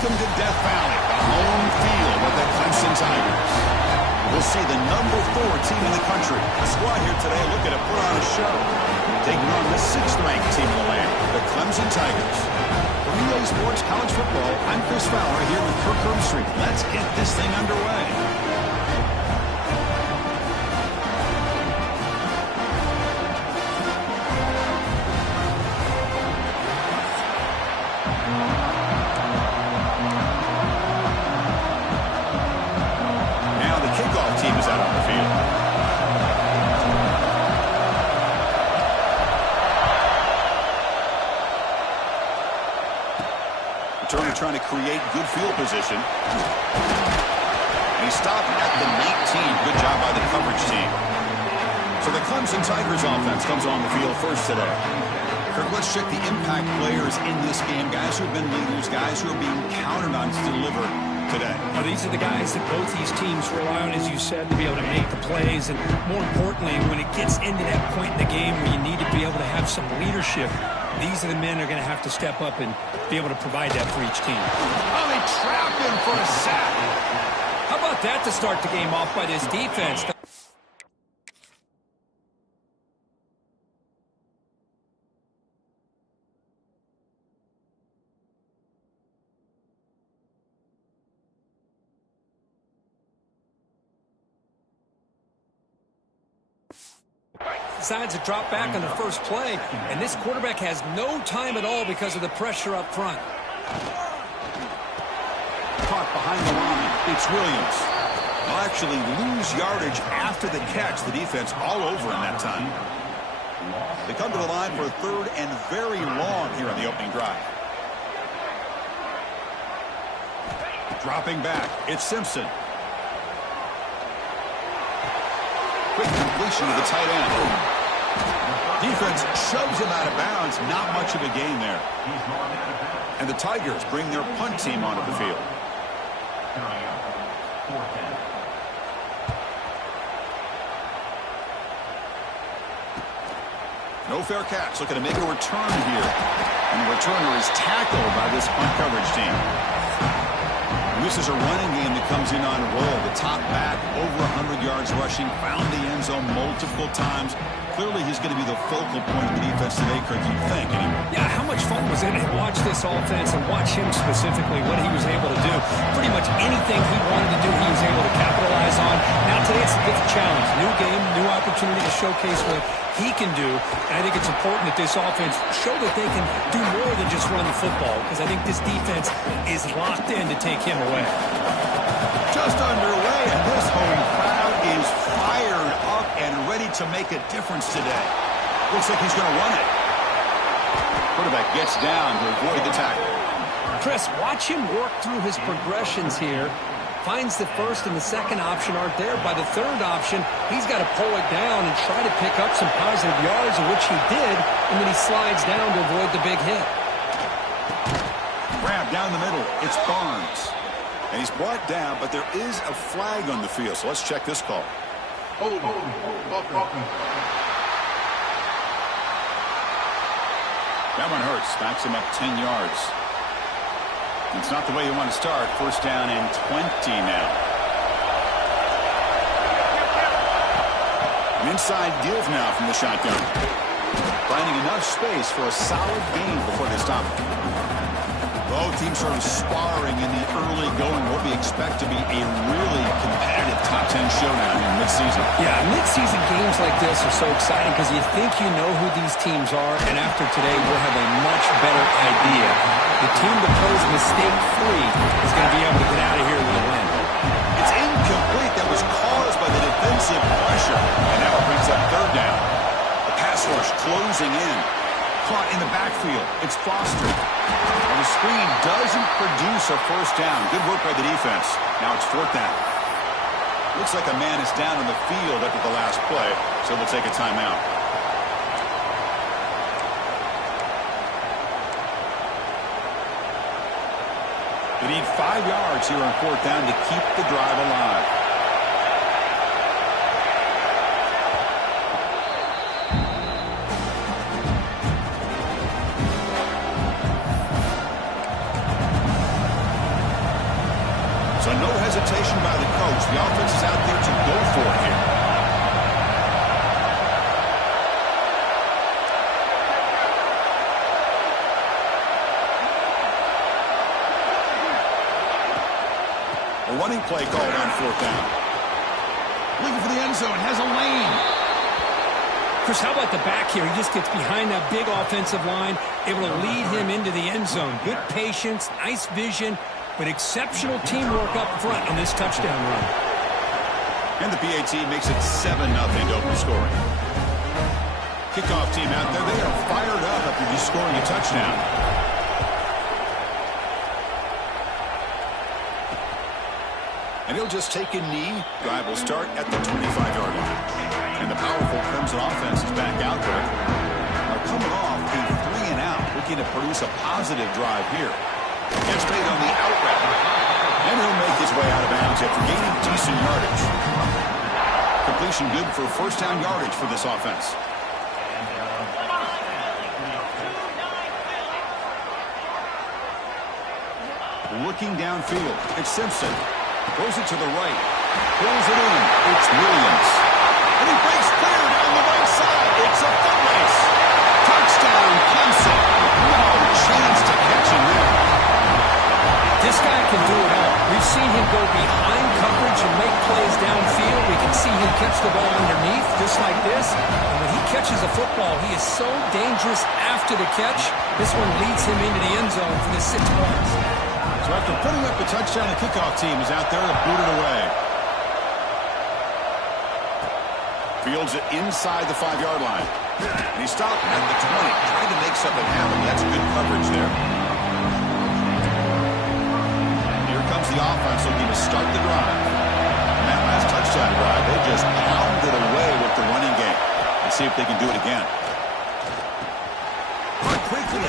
Welcome to Death Valley, the home field of the Clemson Tigers. We'll see the #4 team in the country. The squad here today looking to put on a show. Taking on the 6th-ranked team in the land, the Clemson Tigers. For Relay Sports College Football, I'm Chris Fowler here with Kirk Herbstreit. Let's get this thing underway. Trying to create good field position. And he stopped at the 19. Good job by the coverage team. So the Clemson Tigers offense comes on the field first today. Kirk, let's check the impact players in this game. Guys who have been leaders, guys who are being counted on to deliver today. Well, these are the guys that both these teams rely on, as you said, to be able to make the plays. And more importantly, when it gets into that point in the game where you need to be able to have some leadership, these are the men that are going to have to step up and be able to provide that for each team. Oh, they trapped him for a sack. How about that to start the game off by this defense? Decides to drop back on the first play, and this quarterback has no time at all because of the pressure up front. Caught behind the line. It's Williams. They'll actually lose yardage after the catch. The defense all over in that time. They come to the line for a 3rd and very long here on the opening drive. Dropping back. It's Simpson. Quick completion to the tight end. Defense shoves him out of bounds. Not much of a gain there. And the Tigers bring their punt team onto the field. No fair catch. Looking to make a return here. And the returner is tackled by this punt coverage team. And this is a running game that comes in on a roll. The top back, over 100 yards rushing, found the end zone multiple times. Clearly, he's going to be the focal point of the defense today, Kirk, you'd think. Yeah, how much fun was it to watch this offense and watch him specifically, what he was able to do. Pretty much anything he wanted to do, he was able to capitalize on. Now today it's a different challenge. New game, new opportunity to showcase what he can do. And I think it's important that this offense show that they can do more than just run the football, because I think this defense is locked in to take him away. Just underway, and this home crowd is fired up and ready to make a difference today. Looks like he's going to run it. Quarterback gets down to avoid the tackle. Chris, watch him work through his progressions here. Finds the first and the second option aren't there. By the third option, he's got to pull it down and try to pick up some positive yards, of which he did, and then he slides down to avoid the big hit. Grab down the middle. It's Barnes. And he's brought down, but there is a flag on the field, so let's check this call. That one hurts. Backs him up 10 yards. It's not the way you want to start. First down and 20 now. An inside give now from the shotgun. Finding enough space for a solid gain before they stop it. Both teams sort of sparring in the early going. What we expect to be a really competitive top 10 showdown in midseason. Yeah, midseason games like this are so exciting because you think you know who these teams are, and after today we'll have a much better idea. The team that plays mistake-free is going to be able to get out of here with a win. It's incomplete. That was caused by the defensive pressure, and now it brings up 3rd down. The pass rush closing in. Caught in the backfield. It's Foster. And the screen doesn't produce a first down. Good work by the defense. Now it's 4th down. Looks like a man is down on the field after the last play, so they'll take a timeout. They need 5 yards here on 4th down to keep the drive alive. So no hesitation by the coach. The offense is out there to go for it here. A running play called on 4th down. Looking for the end zone. Has a lane. Chris, how about the back here? He just gets behind that big offensive line, able to lead him into the end zone. Good patience, nice vision, but exceptional teamwork up front on this touchdown run. And the PAT makes it 7-0 to open scoring. Kickoff team out there, they are fired up after just scoring a touchdown. And he'll just take a knee. Drive will start at the 25-yard line. And the powerful Crimson offense is back out there. Now coming off a 3-and-out, looking to produce a positive drive here. Gets made on the out route. And he'll make his way out of bounds after gaining decent yardage. Completion good for first down yardage for this offense. Looking downfield, it's Simpson. Throws it to the right. Pulls it in. It's Williams. And he breaks clear down the right side. It's a foot race. Touchdown, Clemson. No chance to catch him there. This guy can do it all. We've seen him go behind coverage and make plays downfield. We can see him catch the ball underneath, just like this. And when he catches a football, he is so dangerous after the catch. This one leads him into the end zone for the 6 points. So after putting up the touchdown, the kickoff team is out there to boot it away. Fields it inside the 5-yard line. And he stopped at the 20, trying to make something happen. That's good coverage there. Here comes the offense looking to start the drive. And that last touchdown drive, they just pounded away with the running game. Let's see if they can do it again. Caught quickly.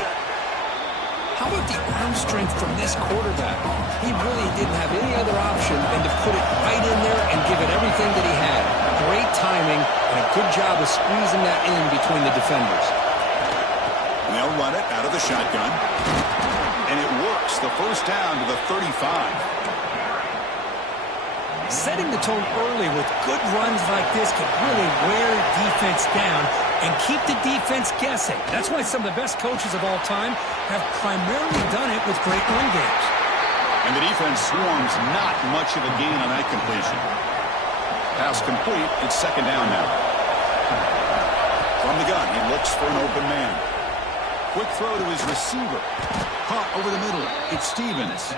How about the arm strength from this quarterback? He really didn't have any other option than to put it right in there and give it everything that he had. Great timing and a good job of squeezing that in between the defenders. And they'll run it out of the shotgun. And it works. The first down to the 35. Setting the tone early with good runs like this can really wear defense down and keep the defense guessing. That's why some of the best coaches of all time have primarily done it with great run games. And the defense swarms not much of a gain on that completion. Pass complete. It's second down now. From the gun, he looks for an open man. Quick throw to his receiver. Caught over the middle. It's Stevens.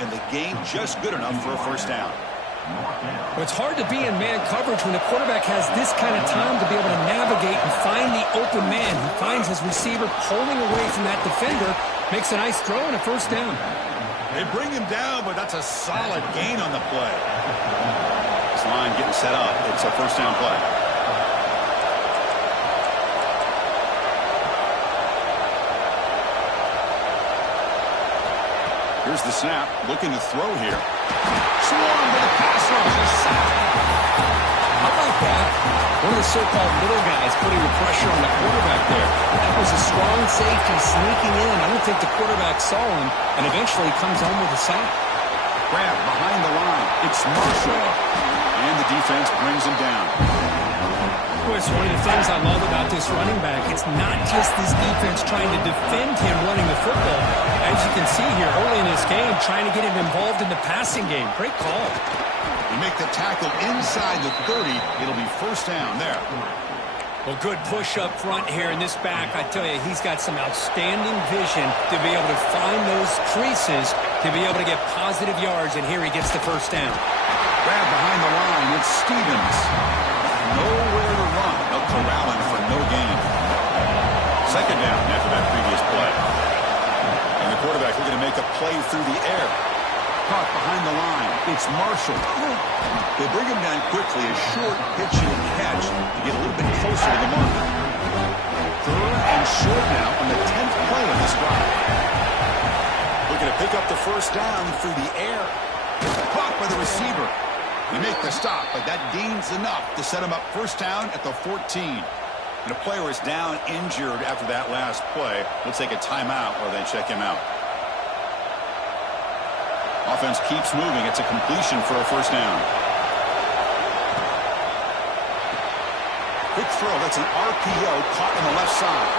And the gain just good enough for a first down. Well, it's hard to be in man coverage when the quarterback has this kind of time to be able to navigate and find the open man. He finds his receiver pulling away from that defender, makes a nice throw and a first down. They bring him down, but that's a solid gain on the play. This line getting set up. It's a first down play. Here's the snap, looking to throw here. Swarmed by the pass rush, a sack. How about that? One of the so-called little guys putting the pressure on the quarterback there. That was a strong safety sneaking in. I don't think the quarterback saw him, and eventually comes home with a sack. Grab behind the line. It's Marshall. And the defense brings him down. Boy, it's one of the things I love about this running back. It's not just this defense trying to defend him running the football. As you can see here early in this game, trying to get him involved in the passing game. Great call. You make the tackle inside the 30. It'll be first down there. Well, good push up front here in this back. I tell you, he's got some outstanding vision to be able to find those creases, to be able to get positive yards, and here he gets the first down. Grab behind the line. It's Stevens. Nowhere to run. They'll corral him for no gain. Second down after that previous play. And the quarterback looking to make a play through the air. Caught behind the line. It's Marshall. They bring him down quickly. A short pitch and catch to get a little bit closer to the marker. Third and short now on the 10th play of this drive. Looking to pick up the first down through the air. Caught by the receiver. They make the stop, but that gains enough to set him up first down at the 14. And a player is down injured after that last play. We'll take a timeout while they check him out. Offense keeps moving. It's a completion for a first down. Quick throw. That's an RPO caught on the left side.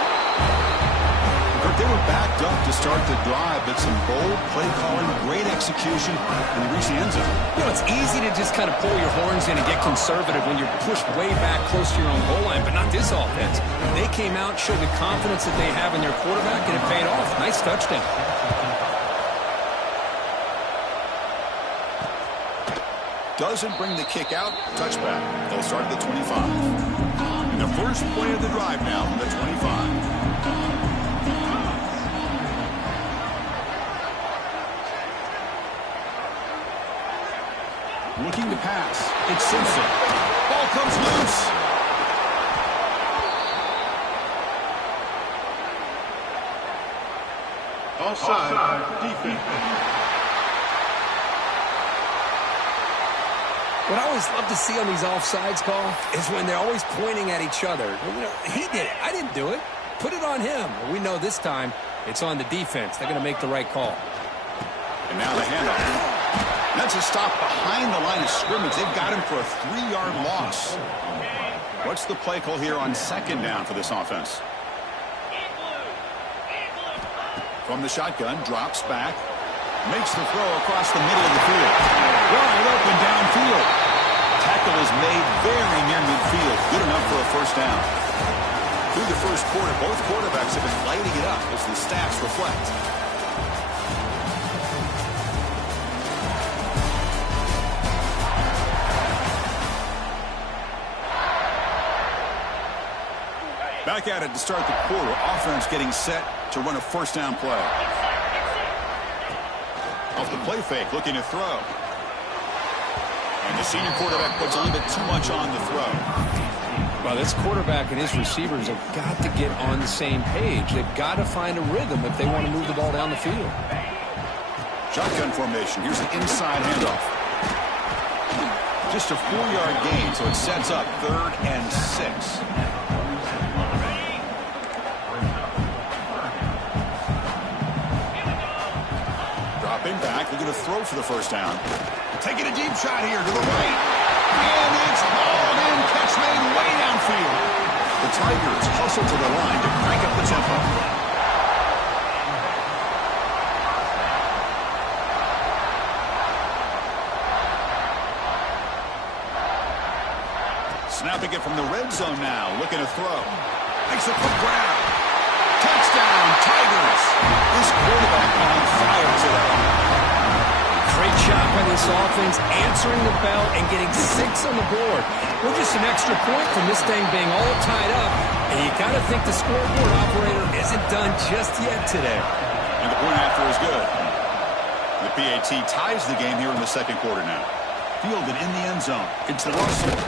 They were backed up to start the drive, but some bold play calling, great execution, and they reached the end zone. You know, it's easy to just kind of pull your horns in and get conservative when you're pushed way back close to your own goal line, but not this offense. They came out, showed the confidence that they have in their quarterback, and it paid off. Nice touchdown. Doesn't bring the kick out. Touchback. They'll start at the 25. And the first play of the drive now from the 25. Looking to pass. It's Simpson. Ball comes loose. Offside. Defense. What I always love to see on these offsides call is when they're always pointing at each other. You know, he did it. I didn't do it. Put it on him. We know this time it's on the defense. They're going to make the right call. And now the handoff. That's a stop behind the line of scrimmage. They've got him for a 3-yard loss. What's the play call here on second down for this offense? From the shotgun, drops back. Makes the throw across the middle of the field. Wide open downfield. Tackle is made very near midfield. Good enough for a first down. Through the first quarter, both quarterbacks have been lighting it up as the stats reflect. Back at it to start the quarter. Offense getting set to run a first down play. Off the play fake, looking to throw. And the senior quarterback puts a little bit too much on the throw. Well, this quarterback and his receivers have got to get on the same page. They've got to find a rhythm if they want to move the ball down the field. Shotgun formation. Here's the inside handoff. Just a 4-yard gain, so it sets up 3rd and 6. Dropping back, looking to throw for the first down. Taking a deep shot here to the right. And it's hauled in. Catch made way downfield. The Tigers hustle to the line to crank up the tempo. Snapping it from the red zone now. Looking to throw. Makes a quick grab. Touchdown, Tigers. This quarterback on fire today. Great job by this offense, answering the bell and getting 6 on the board. We're just an extra point from this thing being all tied up, and you got to think the scoreboard operator isn't done just yet today. And the point after is good. The PAT ties the game here in the second quarter now. Fielded in the end zone. It's Russell.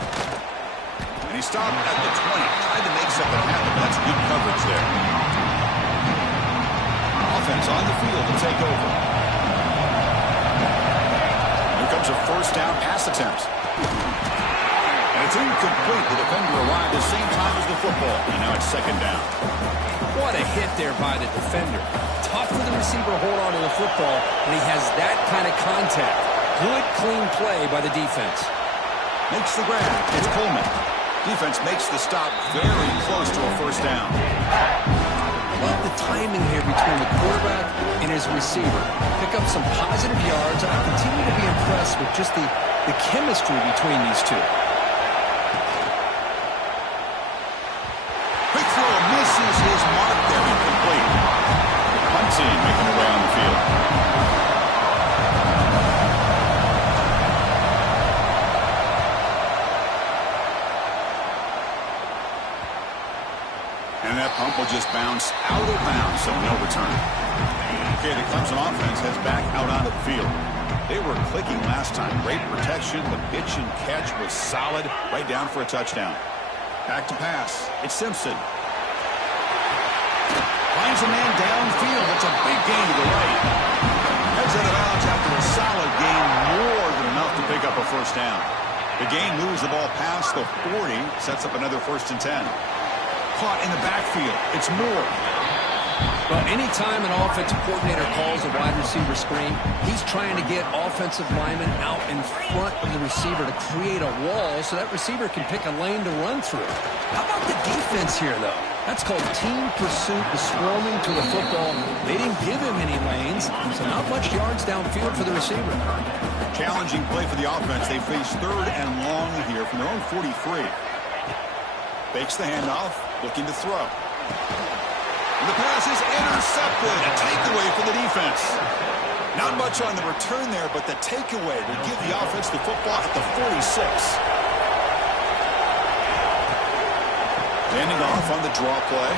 And he stopped at the 20. Tried to make something happen, but that's good coverage there. Offense on the field to take over. Here comes a first down pass attempt. And it's incomplete. The defender arrived at the same time as the football. And now it's second down. What a hit there by the defender. Tough for the receiver to hold on to the football when he has that kind of contact. Good, clean play by the defense. Makes the grab. It's Coleman. Defense makes the stop very close to a first down. Love the timing here between the quarterback and his receiver. Pick up some positive yards, and I continue to be impressed with just the chemistry between these two. Quick throw misses his mark there, incomplete. The punt team making their way on the field. And that pump will just bounce out of bounds, so no return. Okay, the Clemson offense heads back out onto the field. They were clicking last time. Great protection. The pitch and catch was solid. Right down for a touchdown. Back to pass. It's Simpson. Finds a man downfield. It's a big gain to the right. Heads out of bounds after a solid gain. More than enough to pick up a first down. The gain moves the ball past the 40. Sets up another 1st and 10. Caught in the backfield. It's Moore. Well, anytime an offensive coordinator calls a wide receiver screen, he's trying to get offensive linemen out in front of the receiver to create a wall so that receiver can pick a lane to run through. How about the defense here, though? That's called team pursuit, the swarming to the football. They didn't give him any lanes, so not much yards downfield for the receiver. Challenging play for the offense. They face 3rd and long here from their own 43. Fakes the handoff, looking to throw. And the pass is intercepted. A takeaway for the defense. Not much on the return there, but the takeaway will give the offense the football at the 46. Handing off on the draw play.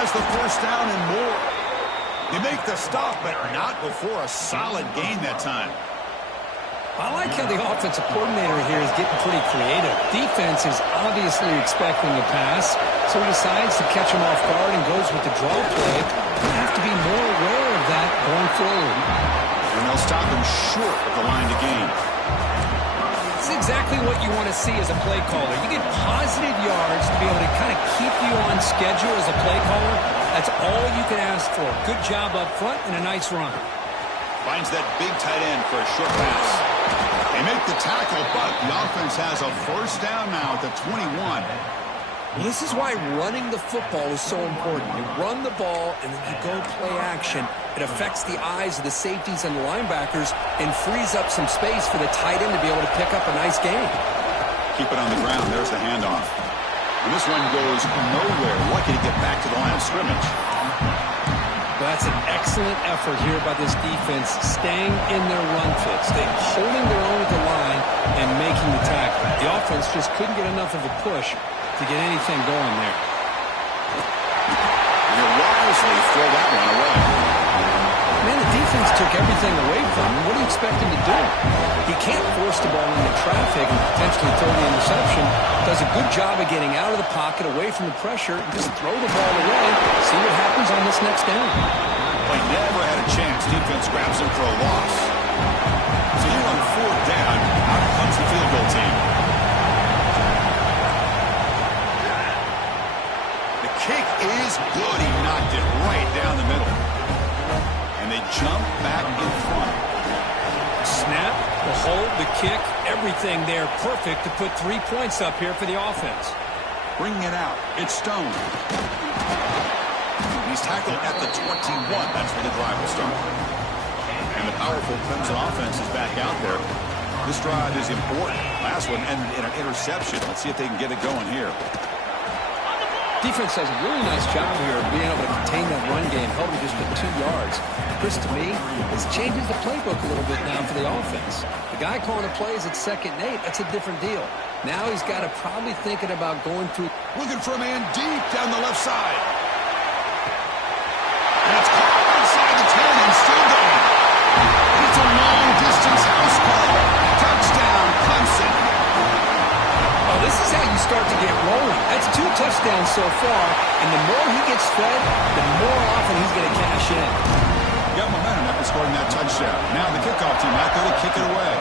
Has the first down and more. They make the stop, but not before a solid gain that time. I like how the offensive coordinator here is getting pretty creative. Defense is obviously expecting a pass, so he decides to catch him off guard and goes with the draw play. You have to be more aware of that going forward. And they'll stop him short of the line to gain. This is exactly what you want to see as a play caller. You get positive yards to be able to kind of keep you on schedule as a play caller. That's all you can ask for. Good job up front and a nice run. Finds that big tight end for a short pass. They make the tackle, but the offense has a first down now at the 21. This is why running the football is so important. You run the ball, and then you go play action. It affects the eyes of the safeties and the linebackers and frees up some space for the tight end to be able to pick up a nice gain. Keep it on the ground. There's the handoff. And this one goes nowhere. Lucky to get back to the line of scrimmage. That's an excellent effort here by this defense, staying in their run fit, holding their own at the line and making the tackle. The offense just couldn't get enough of a push to get anything going there. You wisely throw that one away. Man, the defense took everything away from him. What do you expect him to do? He can't force the ball into traffic and potentially throw the interception. Does a good job of getting out of the pocket, away from the pressure, and just throw the ball away. See what happens on this next down. Play never had a chance. Defense grabs him for a loss. So here on 4th down, out comes the field goal team. The kick is good. He knocked it right down the middle. And they jump back in front. Snap, the hold, the kick, everything there perfect to put 3 points up here for the offense. Bringing it out. It's Stone. He's tackled at the 21. That's where the drive will start. And the powerful Clemson offense is back out there. This drive is important. Last one ended in an interception. Let's see if they can get it going here. Defense does a really nice job here of being able to contain that run game, held him just to 2 yards. Chris, to me, this changes the playbook a little bit now for the offense. The guy calling the plays at 2nd and 8, that's a different deal. Now he's got to probably thinking about going through. Looking for a man deep down the left side. And it's caught inside the 10 and still going. And it's a long-distance house call. Touchdown, Clemson. Oh, this is how you start to get rolling. That's 2 touchdowns so far, and the more he gets fed, the more often he's going to cash in. Got momentum after scoring that touchdown. Now the kickoff team out there to kick it away.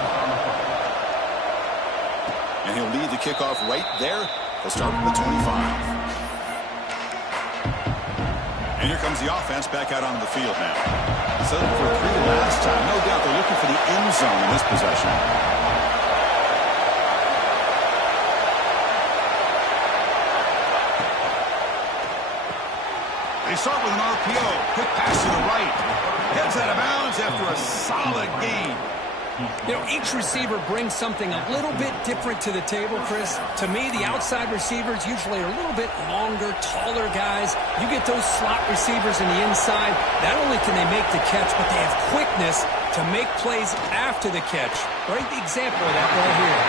And he'll lead the kickoff right there. He'll start from the 25. And here comes the offense back out onto the field now. Settled for 3 last time. No doubt they're looking for the end zone in this possession. They start with an RPO. Quick pass to the right. Heads out of bounds after a solid gain. You know, each receiver brings something a little bit different to the table, Chris. To me, the outside receivers usually are a little bit longer, taller guys. You get those slot receivers in the inside. Not only can they make the catch, but they have quickness to make plays after the catch. Great example of that right here.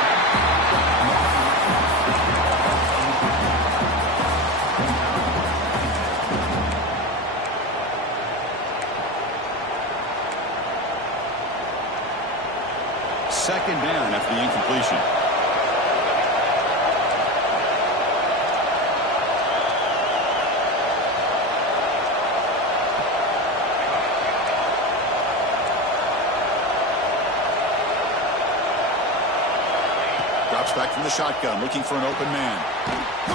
Second down after the incompletion. Drops back from the shotgun, looking for an open man.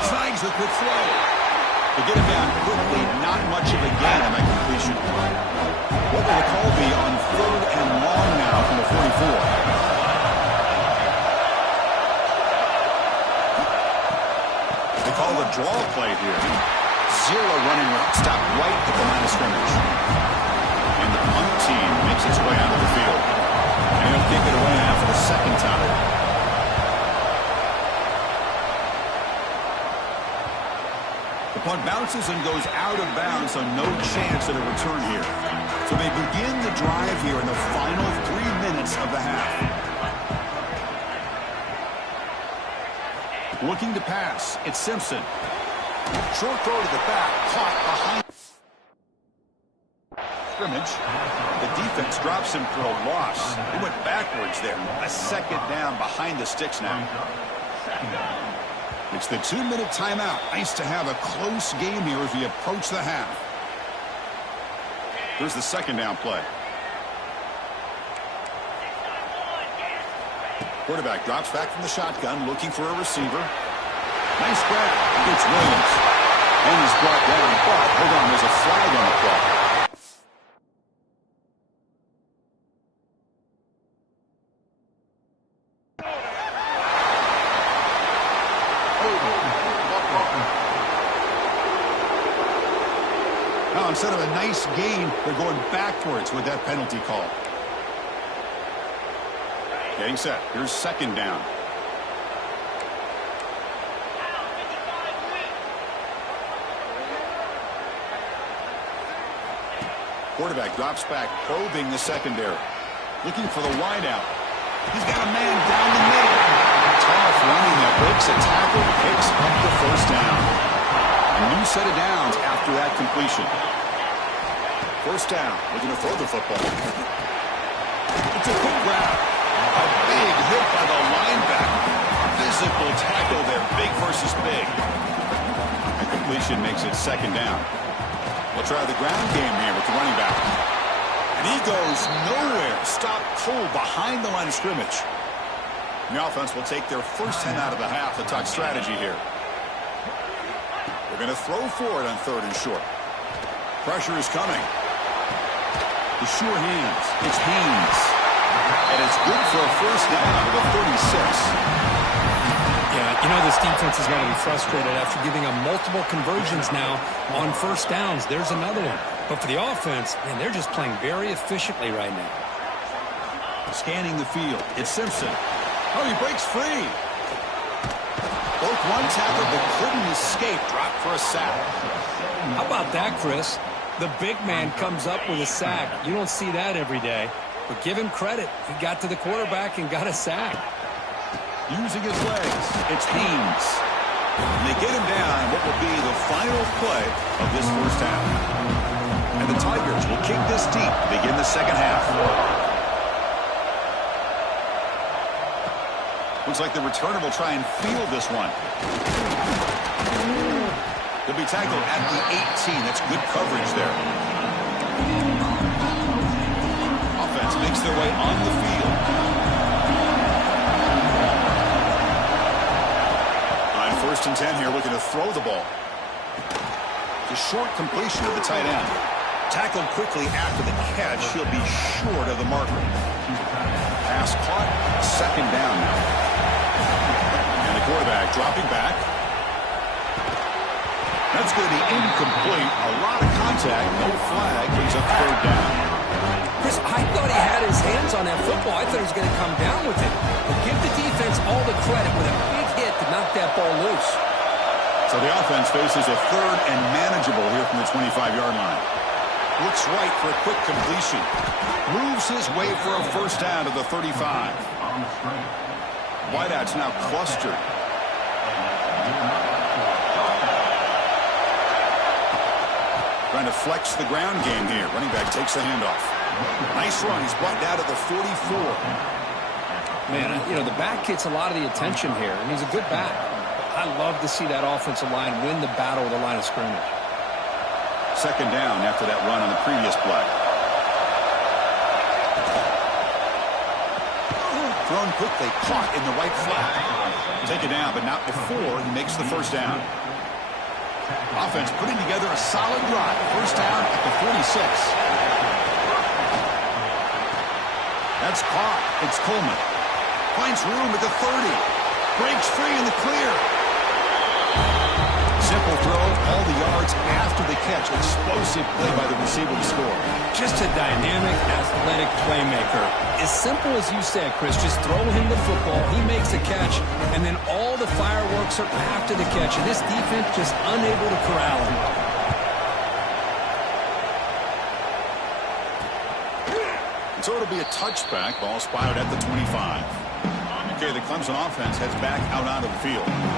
Snags the quick throw. To get him down quickly, not much of a gain on that completion. What will the call be on 3rd and long now from the 44? They call the draw play here. 0 running route. Stop right at the line of scrimmage. And the punt team makes its way out of the field. And they'll kick it away now for the second time. The punt bounces and goes out of bounds, so no chance at a return here. So they begin the drive here in the final 3 minutes of the half. Looking to pass. It's Simpson. Short throw to the back. Caught behind scrimmage. The defense drops him for a loss. He went backwards there. A second down behind the sticks now. It's the 2-minute timeout. Nice to have a close game here as we approach the half. Here's the second down play. Quarterback drops back from the shotgun, looking for a receiver. Nice grab. It's Williams. And he's brought down. But, hold on, there's a flag on the play. Now, instead of a nice gain, they're going backwards with that penalty call. Getting set. Here's second down. Quarterback drops back, probing the secondary. Looking for the wideout. He's got a man down the middle. Tough running that breaks a tackle, picks up the first down. A new set of downs after that completion. First down, looking to throw the football. It's a quick grab. A big hit by the linebacker. Physical tackle there, big versus big. A completion makes it second down. We'll try the ground game here with the running back. And he goes nowhere. Stop cold behind the line of scrimmage. The offense will take their first 10 out of the half to talk strategy here. They're going to throw for it on 3rd and short. Pressure is coming. The sure hands. It's Haynes. And it's good for a first down to the 36. Yeah, you know this defense is going to be frustrated after giving them multiple conversions now on first downs. There's another one. But for the offense, man, they're just playing very efficiently right now. Scanning the field. It's Simpson. Oh, he breaks free. Both one tackle but couldn't escape. Dropped for a sack. How about that, Chris? The big man comes up with a sack. You don't see that every day. But give him credit. He got to the quarterback and got a sack. Using his legs, it's Haynes. And they get him down what will be the final play of this first half. And the Tigers will kick this deep to begin the second half. Looks like the returner will try and field this one. He'll be tackled at the 18. That's good coverage there. Offense makes their way on the field. On 1st and 10 here, looking to throw the ball. The short completion of the tight end. Tackled quickly after the catch. He'll be short of the marker. Pass caught. Second down now. And the quarterback dropping back. That's going to be incomplete. A lot of contact. No flag. Brings up 3rd down. Chris, I thought he had his hands on that football. I thought he was going to come down with it. But give the defense all the credit with a big hit to knock that ball loose. So the offense faces a 3rd and manageable here from the 25-yard line. Looks right for a quick completion. Moves his way for a first down to the 35. Wideout's now clustered. Trying to flex the ground game here. Running back takes the handoff. Nice run. He's brought down to the 44. Man, you know, the back gets a lot of the attention here, and he's a good back. I love to see that offensive line win the battle with the line of scrimmage. Second down after that run on the previous play. Thrown quickly, caught in the right flat. Take it down, but not before he makes the first down. Offense putting together a solid drive. First down at the 46. That's caught. It's Coleman. Finds room at the 30. Breaks free in the clear. Simple throw, all the yards after the catch. Explosive play by the receiver to score. Just a dynamic, athletic playmaker. As simple as you said, Chris, just throw him the football, he makes a catch, and then all the fireworks are after the catch. And this defense just unable to corral him. So it'll be a touchback. Ball spotted at the 25. Okay, the Clemson offense heads back out onto the field.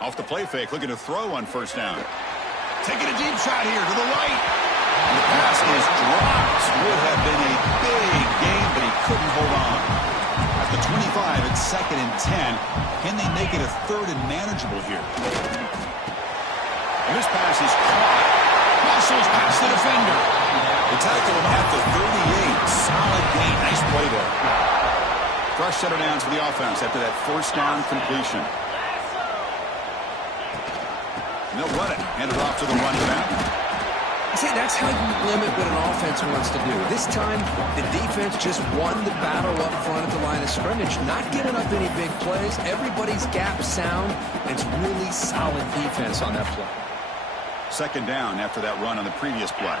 Off the play fake, looking to throw on first down. Taking a deep shot here to the right. And the pass is dropped. Would have been a big gain, but he couldn't hold on. At the 25, it's 2nd and 10. Can they make it a 3rd and manageable here? And this pass is caught. Muscles past the defender. The tackle him at the 38. Solid gain. Nice play there. Fresh set of downs for the offense after that first down completion. And they'll run it. Hand it off to the running back. See, that's how you limit what an offense wants to do. This time, the defense just won the battle up front at the line of scrimmage, not giving up any big plays. Everybody's gap sound. It's really solid defense on that play. 2nd down after that run on the previous play.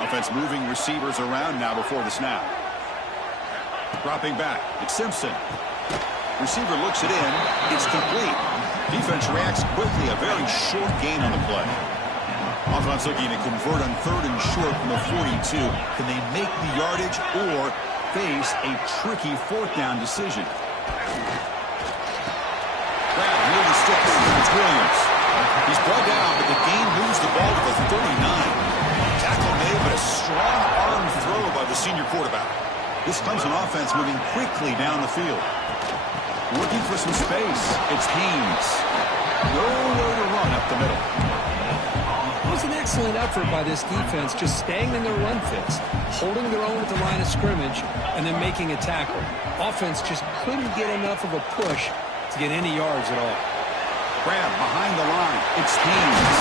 Offense moving receivers around now before the snap. Dropping back. It's Simpson. Receiver looks it in. It's complete. Defense reacts quickly. A very short gain on the play. Offense looking to convert on 3rd and short from the 42. Can they make the yardage or face a tricky 4th down decision? Grab near the sticks. It's Williams. He's brought down, but the gain moves the ball to the 39. Tackle made, but a strong arm throw by the senior quarterback. This Clemson offense moving quickly down the field. Looking for some space. It's Haynes. Nowhere to run up the middle. It was an excellent effort by this defense, just staying in their run fits, holding their own at the line of scrimmage, and then making a tackle. Offense just couldn't get enough of a push to get any yards at all. Grab behind the line. It's Haynes.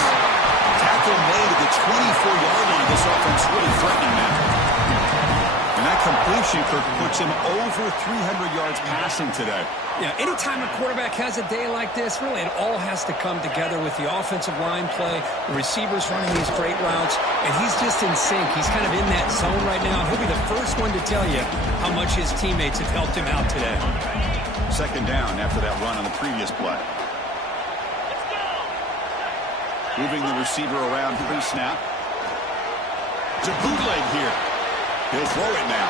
Tackle made at the 24-yard line. This offense really threatening now. And that completion, Kirk, puts him over 300 yards passing today. Yeah, anytime a quarterback has a day like this, really it all has to come together with the offensive line play, the receivers running these great routes, and he's just in sync. He's kind of in that zone right now. He'll be the first one to tell you how much his teammates have helped him out today. 2nd down after that run on the previous play. Moving the receiver around pre-snap. It's a bootleg here. He'll throw it now.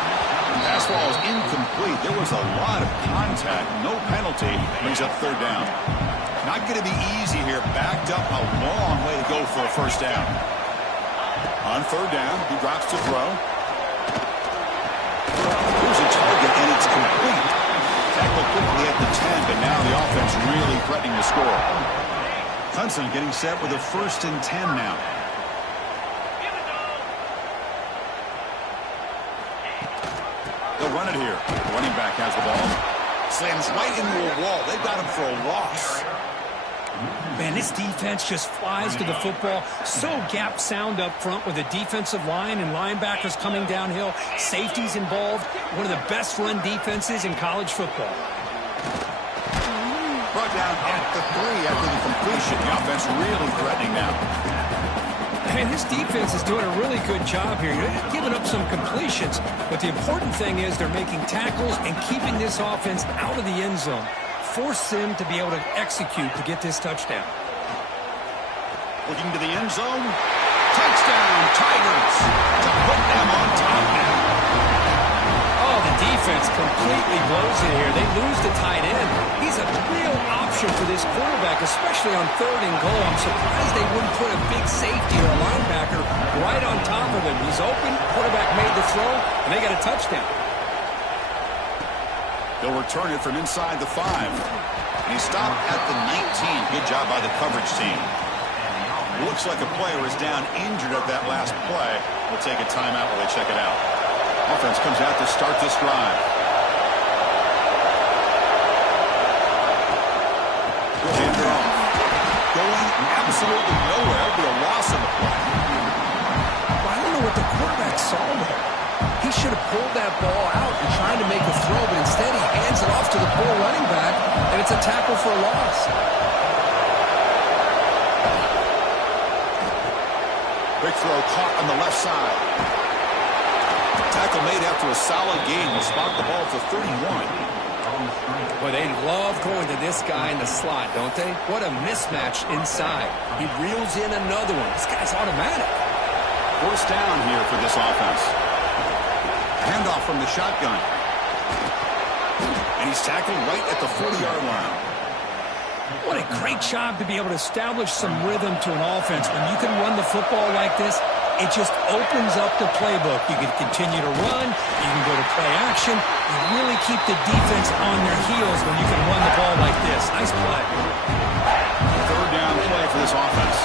The pass ball is incomplete. There was a lot of contact. No penalty. Brings up 3rd down. Not going to be easy here. Backed up a long way to go for a first down. On 3rd down, he drops to throw. Here's a target, and it's complete. Tackle quickly at the 10, but now the offense really threatening to score. Clemson getting set with a 1st and 10 now. They'll run it here. The running back has the ball. Slams right into a wall. They've got him for a loss. Man, this defense just flies to the football. So gap sound up front with the defensive line and linebackers coming downhill. Safeties involved. One of the best run defenses in college football. Brought down at the 3 after the completion. The offense really threatening now. And this defense is doing a really good job here. They're giving up some completions, but the important thing is they're making tackles and keeping this offense out of the end zone. Force them to be able to execute to get this touchdown. Looking to the end zone. Touchdown, Tigers, to put them on top now. Oh, the defense completely blows it here. They lose the tight end. He's a real option for this quarterback, especially on 3rd and goal. I'm surprised they wouldn't put a big safety or a linebacker right on top of him. He's open, quarterback made the throw, and they got a touchdown. They'll return it from inside the 5. And he stopped at the 19. Good job by the coverage team. Looks like a player is down injured at that last play. We'll take a timeout while they check it out. Offense comes out to start this drive. Hand it off. Going absolutely nowhere. That'll be a loss on the play. Well, I don't know what the quarterback saw there. He should have pulled that ball out and tried to make a throw, but instead he hands it off to the poor running back, and it's a tackle for a loss. Big throw caught on the left side. Tackle made after a solid gain. Will spot the ball for 31. Boy, they love going to this guy in the slot, don't they? What a mismatch inside. He reels in another one. This guy's automatic. First down here for this offense. Handoff from the shotgun. And he He's tackled right at the 40-yard line. What a great job to be able to establish some rhythm to an offense. When you can run the football like this, it just opens up the playbook. You can continue to run. You can go to play action. You really keep the defense on their heels when you can run the ball like this. Nice play. Third down play for this offense.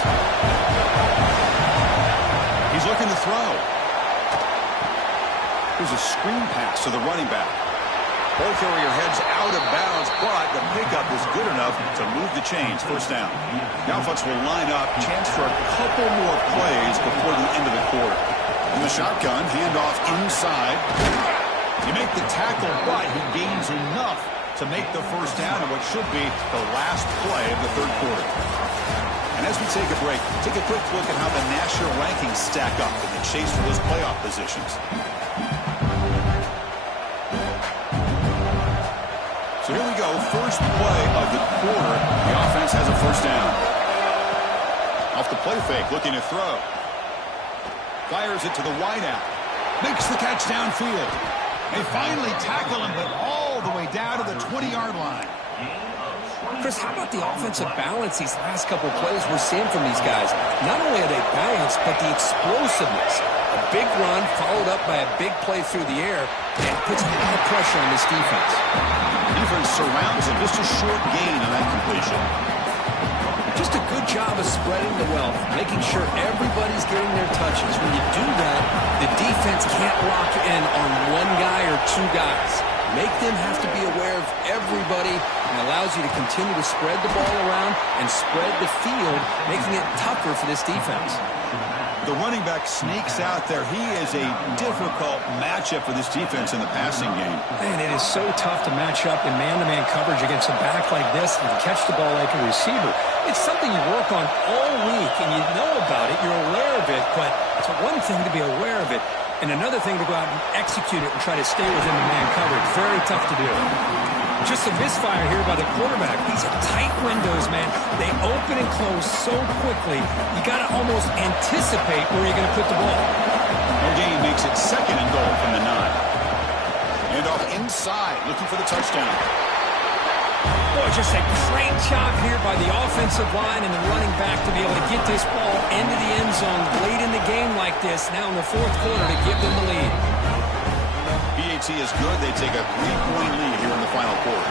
He's looking to throw. Here's a screen pass to the running back. Ball carrier heads out of bounds, but the pickup is good enough to move the chains. First down. The offense will line up. Chance for a couple more plays before the end of the quarter. In the shotgun, handoff inside. You make the tackle, but he gains enough to make the first down in what should be the last play of the third quarter. And as we take a break, take a quick look at how the national rankings stack up in the chase for those playoff positions. So here we go, first play of the quarter. The offense has a first down. Off the play fake, looking to throw. Fires it to the wideout. Makes the catch downfield. They finally tackle him, but all the way down to the 20-yard line. Chris, how about the offensive balance these last couple plays we're seeing from these guys? Not only are they balanced, but the explosiveness. A big run followed up by a big play through the air and puts a lot of pressure on this defense. Defense surrounds him. Just a short gain on that completion. Just a good job of spreading the wealth, making sure everybody's getting their touches. When you do that, the defense can't lock in on one guy or two guys. Make them have to be aware of everybody and allows you to continue to spread the ball around and spread the field, making it tougher for this defense. The running back sneaks out there. He is a difficult matchup for this defense in the passing game. Man, it is so tough to match up in man-to-man coverage against a back like this and catch the ball like a receiver. It's something you work on all week, and you know about it. You're aware of it, but it's one thing to be aware of it, and another thing to go out and execute it and try to stay within the man coverage. Very tough to do. Just a misfire here by the quarterback. These are tight windows, man. They open and close so quickly, you got to almost anticipate where you're going to put the ball. Gain makes it second and goal from the 9. And off inside, looking for the touchdown. Boy, just a great job here by the offensive line and the running back to be able to get this ball into the end zone late in the game like this, now in the fourth quarter, to give them the lead. BAT is good. They take a 3-point lead here in the final quarter.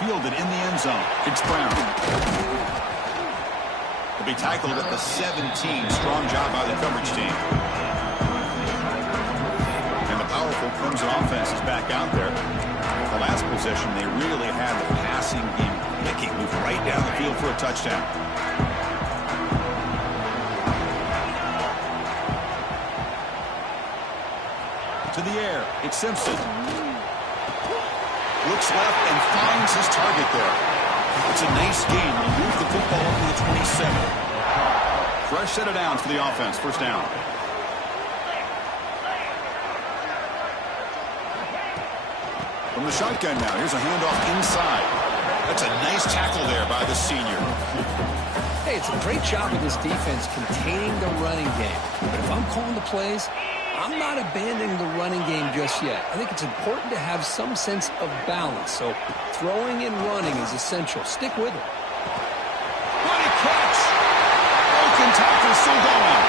Fielded in the end zone. It's Brown. He'll be tackled at the 17. Strong job by the coverage team. And the powerful Clemson offense is back out there. The last possession, they really had the passing game clicking. Moved right down the field for a touchdown. To the air. It's Simpson. Looks left and finds his target there. It's a nice game. He'll move the football up to the 27. Fresh set of downs for the offense. First down. From the shotgun now. Here's a handoff inside. That's a nice tackle there by the senior. Hey, it's a great job of this defense containing the running game. But if I'm calling the plays, I'm not abandoning the running game just yet. I think it's important to have some sense of balance. So throwing and running is essential. Stick with it. What a catch! Broken tackle still going.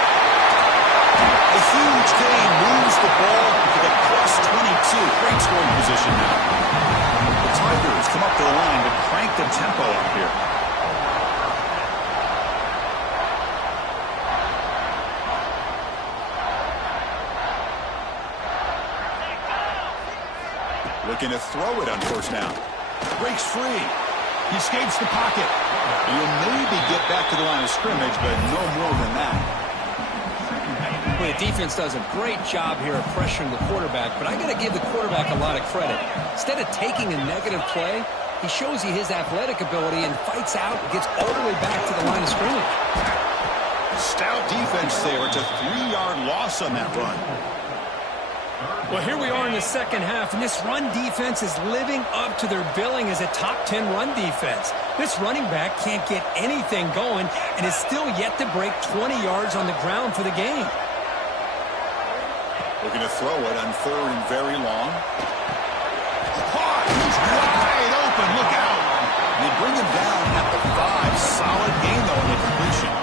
A huge gain moves the ball to the +22. Great scoring position now. The Tigers come up to the line to crank the tempo up here. Looking to throw it on first down. Breaks free. He escapes the pocket. You'll maybe get back to the line of scrimmage, but no more than that. Well, the defense does a great job here of pressuring the quarterback, but I got to give the quarterback a lot of credit. Instead of taking a negative play, he shows you his athletic ability and fights out and gets all the way back to the line of scrimmage. Stout defense there. It's a 3-yard loss on that run. Well, here we are in the second half, and this run defense is living up to their billing as a top 10 run defense. This running back can't get anything going and is still yet to break 20 yards on the ground for the game. Looking to throw it on 3rd and very long. Caught! He's wide open. Look out! And they bring him down at the 5. Solid gain, though, in the completion.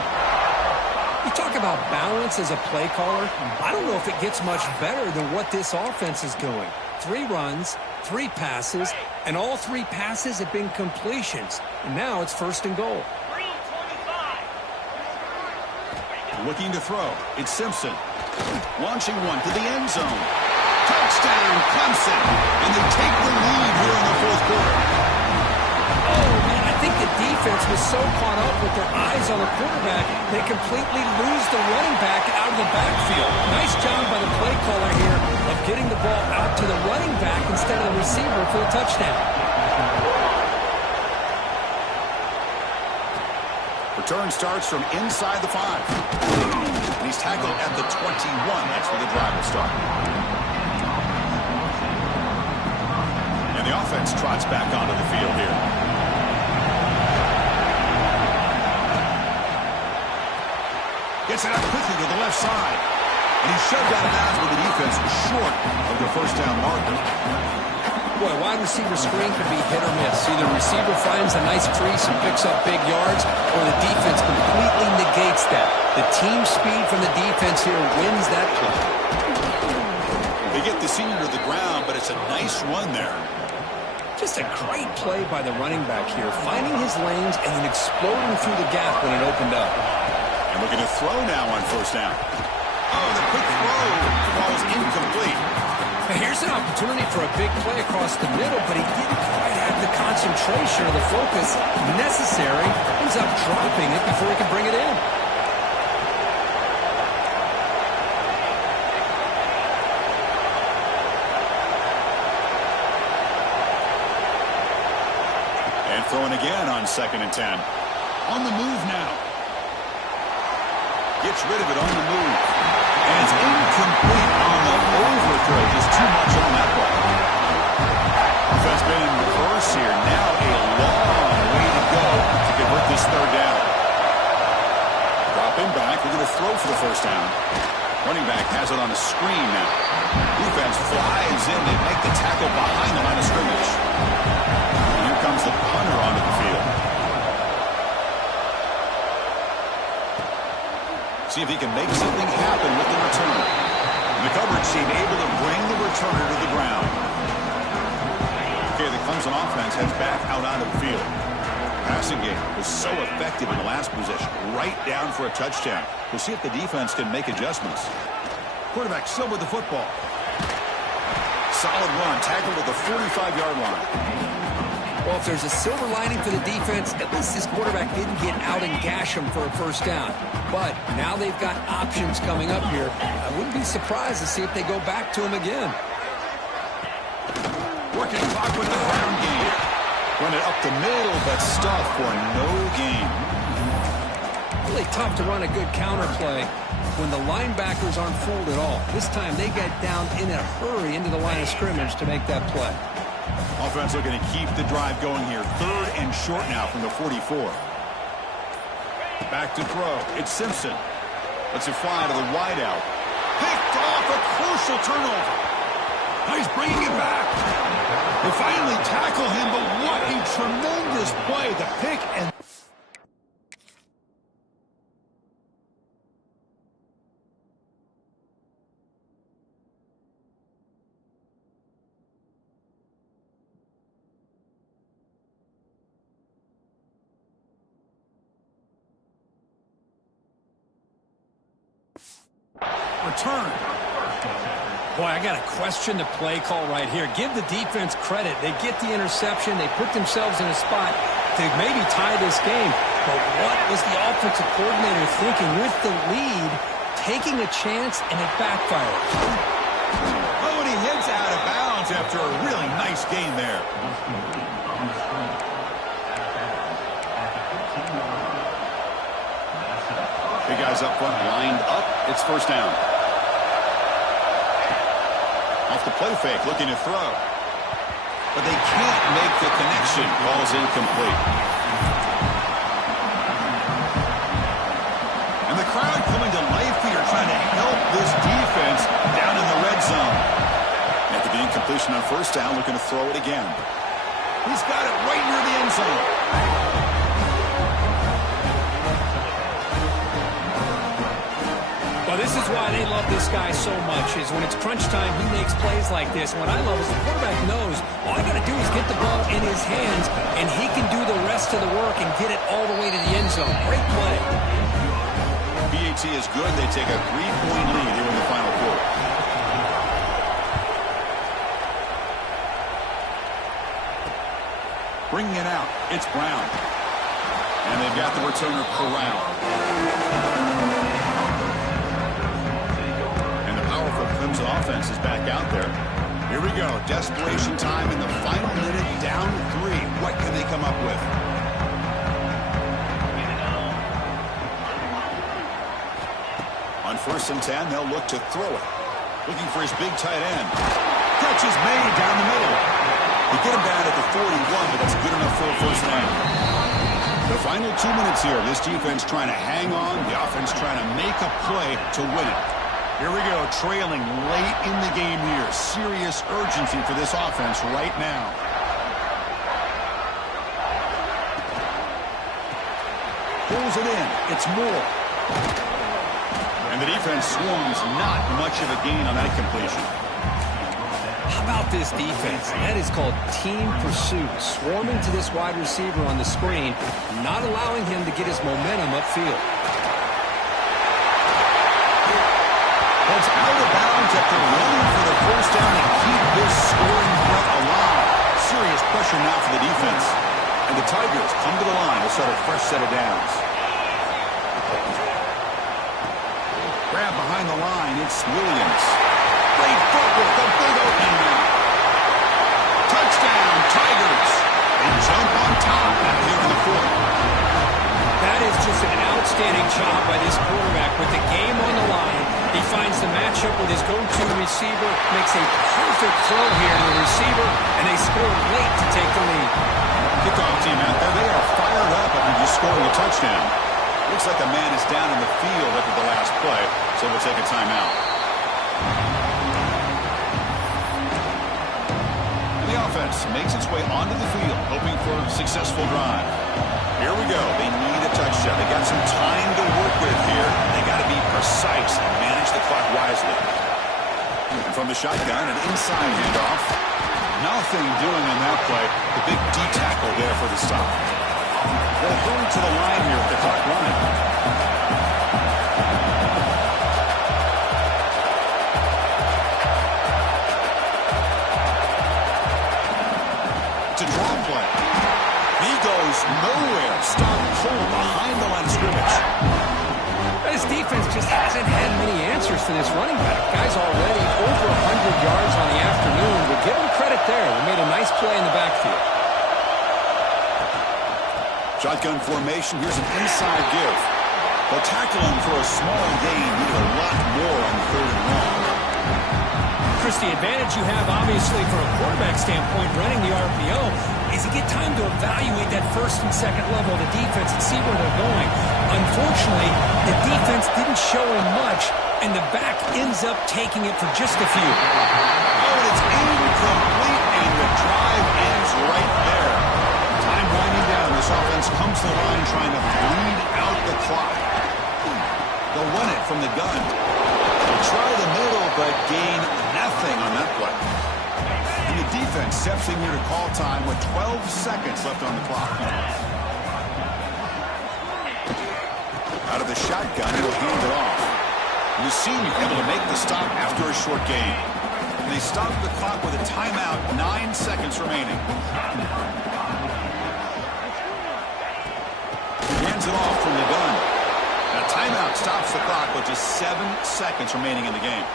You talk about balance as a play caller. I don't know if it gets much better than what this offense is doing. 3 runs, 3 passes, and all 3 passes have been completions. And now it's 1st and goal. Looking to throw. It's Simpson. Launching one to the end zone. Touchdown, Clemson. And they take the lead here in the 4th quarter. Oh, man, I think the defense was so caught up with their eyes on the quarterback, they completely lose the running back out of the backfield. Nice job by the play caller here of getting the ball out to the running back instead of the receiver for the touchdown. Return starts from inside the 5. And he's tackled at the 21. That's where the drive will start. And the offense trots back onto the field here. Gets it out quickly to the left side. And he's shoved out of bounds with the defense short of the 1st down marker. Boy, wide receiver screen could be hit or miss. Either receiver finds a nice crease and picks up big yards, or the defense completely negates that. The team speed from the defense here wins that play. They get the senior to the ground, but it's a nice run there. Just a great play by the running back here, finding his lanes and then exploding through the gap when it opened up. And we're going to throw now on 1st down. Oh, the quick throw falls incomplete. Here's an opportunity for a big play across the middle, but he didn't quite have the concentration or the focus necessary. Ends up dropping it before he can bring it in. And throwing again on 2nd and 10. On the move now. Gets rid of it on the move. And it's incomplete on the overthrow. Just too much on that one. Offense been in reverse here. Now a long way to go to convert this 3rd down. Dropping back. We're going to throw for the 1st down. Running back has it on a screen now. Defense flies in. They make the tackle behind the line of scrimmage. And here comes the punter onto the field. See if he can make something happen with the return. And the coverage team able to bring the returner to the ground. Okay, the Clemson offense heads back out onto the field. Passing game was so effective in the last possession. Right down for a touchdown. We'll see if the defense can make adjustments. Quarterback still with the football. Solid run. Tackled at the 45-yard line. Well, if there's a silver lining for the defense, at least this quarterback didn't get out and gash him for a 1st down. But now they've got options coming up here. I wouldn't be surprised to see if they go back to him again. Working clock with the ground game. Run it up the middle, but stuff for no gain. Really tough to run a good counter play when the linebackers aren't fooled at all. This time they get down in a hurry into the line of scrimmage to make that play. Offense looking to keep the drive going here. 3rd and short now from the 44. Back to throw. It's Simpson. Lets it fly to the wideout. Picked off, a crucial turnover. Now he's bringing it back. They finally tackle him, but what a tremendous play. The pick and... return. Boy, I got to question the play call right here. Give the defense credit. They get the interception. They put themselves in a spot to maybe tie this game. But what was the offensive coordinator thinking with the lead, taking a chance, and it backfired? Oh, and he hits out of bounds after a really nice game there. Big guys up front lined up. It's 1st down. Off the play fake, looking to throw. But they can't make the connection. Ball's incomplete. And the crowd coming to life here, trying to help this defense down in the red completion on first down, looking to throw it again. He's got it right near the end zone. Well, this is why they love this guy so much, is when it's crunch time, he makes plays like this. What I love is the quarterback knows all I got to do is get the ball in his hands, and he can do the rest of the work and get it all the way to the end zone. Great play. BAT is good. They take a 3-point lead here in the final quarter. Bringing it out, it's Brown. And they've got the returner corralled. Clemson offense is back out there. Here we go. Desperation time in the final minute, down 3. What can they come up with? On 1st and 10, they'll look to throw it. Looking for his big tight end. Catch is made down the middle. They get him down at the 41, but that's good enough for a first down. The final 2 minutes here. This defense trying to hang on. The offense trying to make a play to win it. Here we go, trailing late in the game here. Serious urgency for this offense right now. Pulls it in. It's Moore. And the defense swarms. Not much of a gain on that completion. How about this defense? That is called team pursuit. Swarming to this wide receiver on the screen, not allowing him to get his momentum upfield. It's out of bounds after running for the first down and keep this scoring threat alive. Serious pressure now for the defense. And the Tigers come to the line to start a fresh set of downs. Grab behind the line, it's Williams. Great footwork, a big opening now. Touchdown, Tigers. They jump on top here in the fourth. That is just an outstanding job by this quarterback with the game on the line. He finds the matchup with his go-to receiver, makes a perfect throw here to the receiver, and they score late to take the lead. Kickoff team out there, they are fired up after just scoring a touchdown. Looks like a man is down in the field after the last play, so we'll take a timeout. And the offense makes its way onto the field, hoping for a successful drive. Here we go. They need a touchdown. They got some time to work with here. They got to be precise and manage the clock wisely. And from the shotgun, an inside handoff. Nothing doing on that play. The big D tackle there for the stop. They'll hurry to the line here with the clock running. It's a draw play. He goes nowhere. Stop cold behind the line of scrimmage. His defense just hasn't had many answers to this running back. Guy's already over 100 yards on the afternoon. We'll give him credit there. We made a nice play in the backfield. Shotgun formation. Here's an inside give. They'll tackle him for a small gain. Needed a lot more on 3rd and long. Chris, the advantage you have, obviously, from a quarterback standpoint, running the RPO, is you get time to evaluate that first and second level of the defense and see where they're going. Unfortunately, the defense didn't show him much, and the back ends up taking it for just a few. Oh, and it's incomplete, and the drive ends right there. Time winding down. This offense comes to the line trying to bleed out the clock. They'll run it from the gun. They'll try the middle, but gain nothing on that play. And the defense steps in here to call time with 12 seconds left on the clock. Out of the shotgun, he'll hand it off. The senior able to make the stop after a short gain. And they stop the clock with a timeout, 9 seconds remaining. He hands it off from the gun. And a timeout stops the clock with just 7 seconds remaining in the game.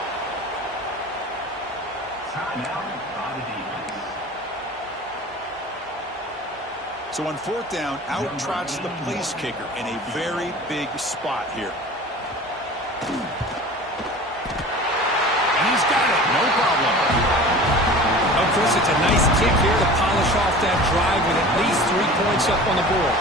So on 4th down, out trots the place kicker in a very big spot here. And he's got it, no problem. Oh, Chris, it's a nice kick here to polish off that drive with at least 3 points up on the board.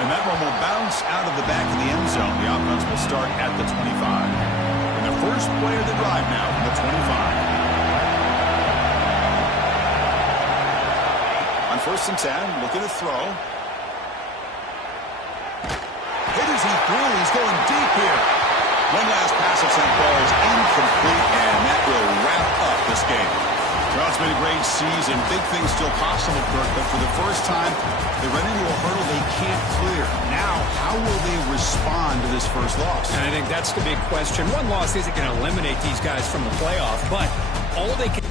And that one will bounce out of the back of the end zone. The offense will start at the 25. First play of the drive now from the 25. On 1st and 10, looking to throw. Hit as he threw. He's going deep here. One last pass of St. Paul is incomplete, and that will wrap up this game. Well, it's been a great season. Big things still possible, Kirk, but for the first time, they run into a hurdle they can't clear. Now, how will they respond to this first loss? And I think that's the big question. One loss isn't going to eliminate these guys from the playoff, but all they can